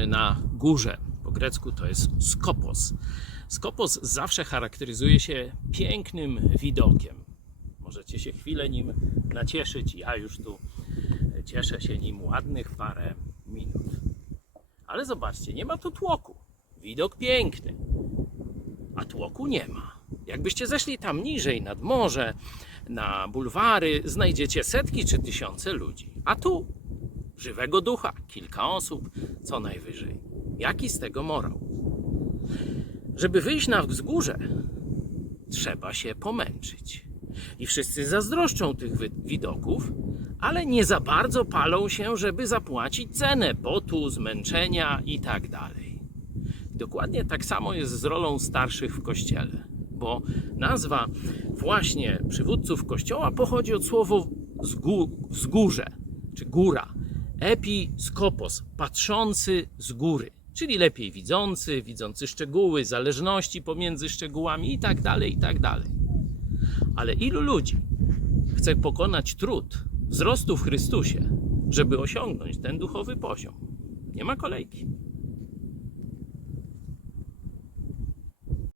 jesteśmy na górze. Po grecku to jest skopos. Skopos zawsze charakteryzuje się pięknym widokiem. Możecie się chwilę nim nacieszyć. Ja już tu cieszę się nim ładnych parę minut. Ale zobaczcie, nie ma tu tłoku. Widok piękny, a tłoku nie ma. Jakbyście zeszli tam niżej nad morze, na bulwary, znajdziecie setki czy tysiące ludzi. A tu żywego ducha, kilka osób, co najwyżej. Jaki z tego morał? Żeby wyjść na wzgórze, trzeba się pomęczyć. I wszyscy zazdroszczą tych widoków, ale nie za bardzo palą się, żeby zapłacić cenę potu, zmęczenia i tak dalej. Dokładnie tak samo jest z rolą starszych w kościele, bo nazwa właśnie przywódców kościoła pochodzi od słowa zgó- wzgórze, czy góra. Episkopos, patrzący z góry, czyli lepiej widzący, widzący szczegóły, zależności pomiędzy szczegółami i tak dalej, i tak. Ale ilu ludzi chce pokonać trud wzrostu w Chrystusie, żeby osiągnąć ten duchowy poziom? Nie ma kolejki.